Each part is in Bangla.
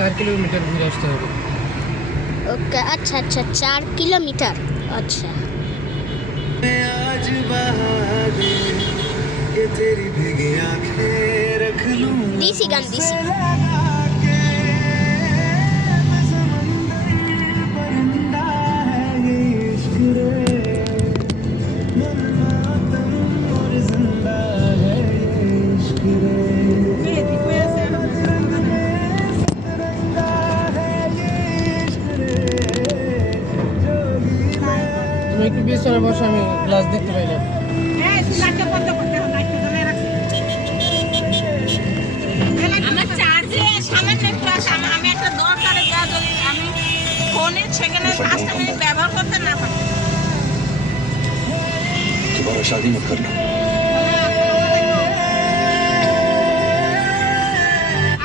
4 কিলোমিটার ঘুরে আসতে হবে। ওকে, আচ্ছা আচ্ছা 4 কিলোমিটার। আচ্ছা आज बहार ये तेरी भीगी आंखें रख लूं দিছি গান দিছি। परिंदा है ये इश्क रे मनमातम और जिंदा है ये इश्क रे सतरंगा है ये इश्क रे जोगी मैं তুমি একটু পিছনে বসো, আমি গ্লাস দেখতে পাই না। আমার চার্জে সামান্য একটু আছে। আমি একটা দরকারে যা যদি আমি ফোনে সেখানে 5টা মিনিট ব্যবহার করতে না পারি। दोबारा शादी मत करना।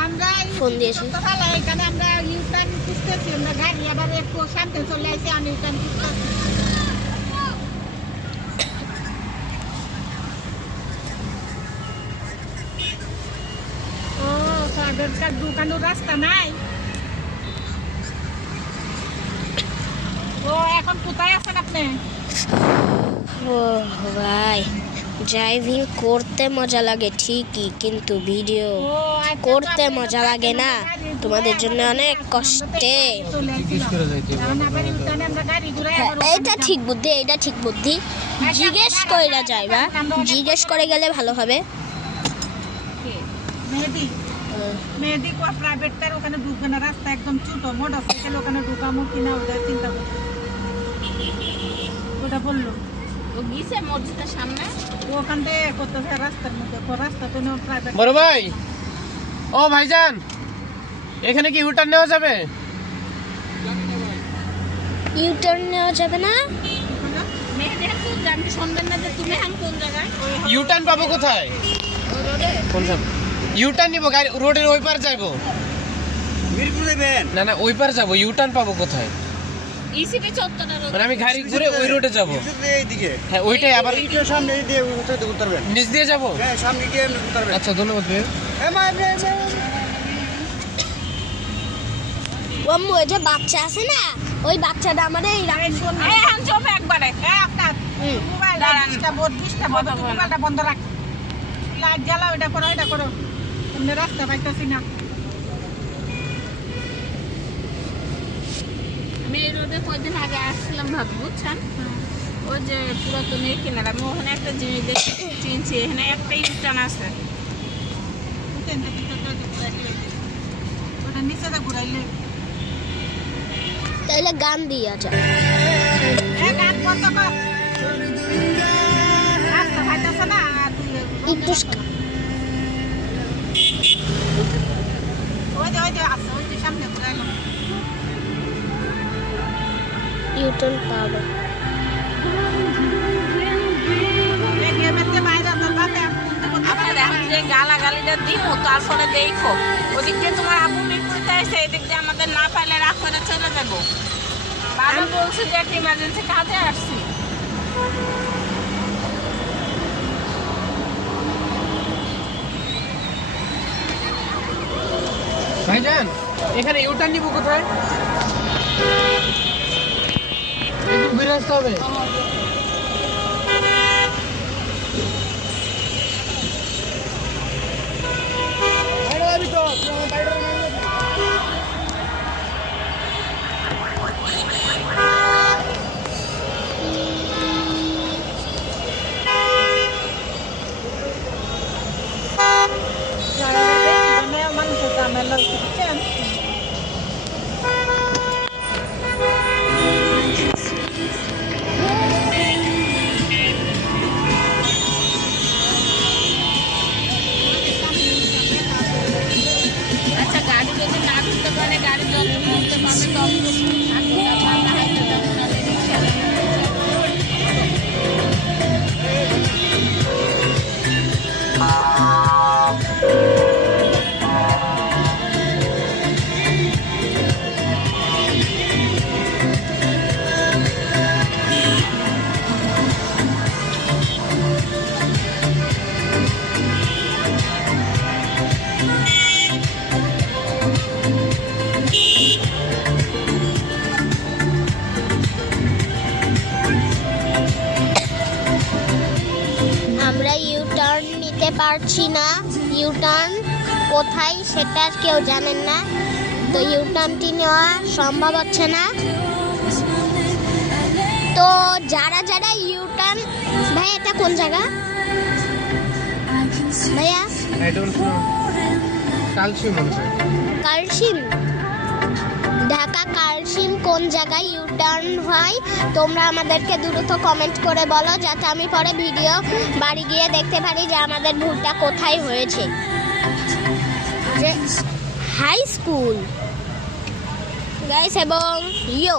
আমরা ফোন দিয়েছি। সকালে এখানে আমরা ইউটার্ন খুঁজতেছি, আমরা গাড়ি আবার একটু সামনে চলে আসি, আমি ইউটার্ন খুঁজতেছি। ও তাদেরকার দোকানের রাস্তা নাই। ও এখন কোথায় আছেন আপনি? ও ভাই, ড্রাইভিং করতে মজা লাগে ঠিকই, কিন্তু ভিডিও ও আচ্ছা, করতে তো আপনি মজা লাগে না, গাড়ি তোমাদের ঘুরায় জন্য আবার অনেক আমরা কষ্টে। চলে জিজ্ঞেস আসলাম। করে যাইতে এখন আবার ইউটার্নে আমরা গাড়ি ঘুরায় হ্যাঁ, আবার ওখানে এটা যাবো। ঠিক বুদ্ধি, এটা ঠিক বুদ্ধি। জিজ্ঞেস কইরা যাইবা, জিজ্ঞেস করে গেলে ভালো হবে। মেহেদি মেহেদি কো প্রাইভেটটার ওখানে ঢুকবে না, রাস্তা একদম ছোট, মোটরসাইকেল ওখানে ঢুকামো কিনা ওটা চিন্তা করছি। ওটা বললো ও গিয়েছে মসজিদের সামনে, ওখান থেকে করতেছে রাস্তার মধ্যে, রাস্তা তো প্রাইভেট। বড় ভাই, ও ভাইজান, এখানে কি ইউটার্ন নেওয়া যাবে? ইউটার্ন নেওয়া যাবে না? মেহেদি হাম কোন জানি শুনবেন না যে তুমি হাম কোন জায়গায় ইউটার্ন পাবো কোথায়? কোন সব ইউটার্ন নিব, গাড়ি রোডের ওই পার যাইবো। মিরপুর যাবেন না না, ওই পার যাবো, ইউটার্ন পাবো কোথায়? ইসিবি চত্বরের মানে আমি গাড়ি ঘুরে ওই রোডে যাব। এইদিকে হ্যাঁ, ওইটাই আবার এইটার সামনে এই দিয়ে উঠতে নিচ দিয়ে যাব। হ্যাঁ সামনে গিয়ে এমনি উঠতে আচ্ছা, ধন্যবাদ ভাই। ও আম্মু, ওই যে বাচ্চা আছে না, ওই বাচ্চাটা আমাদের এই এই হাম চোপ একবারে আপনার মোবাইল মোবাইলটা বন্ধ রাখ, লাইট জ্বালাও, এটা করো এটা করো, এমনি রাস্তা পাইতেছি না। আমি এই রোডে কয়েকদিন আগে আসছিলাম ভাব, বুঝছেন, ওই যে পুরাতন এই কিনারা, আমি ওখানে একটা জিনিস দেখছি, চিনছি, এখানে একটা ইউটার্ন আছে, ওটা নিচে ঘুরাইলে তাইলে গান দিয়া যায়। গান বন্ধ কর, রাস্তা পাইতেছে না। একটু ওই যে আছে, ওই যে সামনে ঘুরাইলাম। ইউটার্ন পাবো। যে গালাগালিটা দিব, তারপরে দেখো ওদিক দিয়ে তোমার আবু বিপরীতে আসে, এদিক দিয়ে আমাদের না পাইলে রাগ করে চলে যাবো। বাবা বলছে যে একটা ইমার্জেন্সি কাজে আসছি। ভাইজান, এখানে ইউটার্ন নিব কোথায়? একটু ঘুরে আসতে হবে। মানুষের ঝামেলা হচ্ছে, বুঝছেন? আচ্ছা, গাড়ি যদি না ঢুকতে পারে, গাড়ি যখন ঢুকতে পারবে তখন রিক্সা পারছি না ইউটার্ন কোথায় সেটা কেউ জানেন না, তো ইউটার্নটি নেওয়া সম্ভব হচ্ছে না। তো যারা যারা ইউটার্ন, ভাই এটা কোন জায়গা ভাইয়া? I don't know. কালচিনি মনে হয়। কালশিম, ঢাকা কালশিম কোন জায়গায় ইউটার্ন হয় তোমরা আমাদেরকে দ্রুত কমেন্ট করে বলো, যাতে আমি পরে ভিডিও বাড়ি গিয়ে দেখতে পারি যে আমাদের ভুলটা কোথায় হয়েছে। যে হাই স্কুল গাইস এবং ইয়ো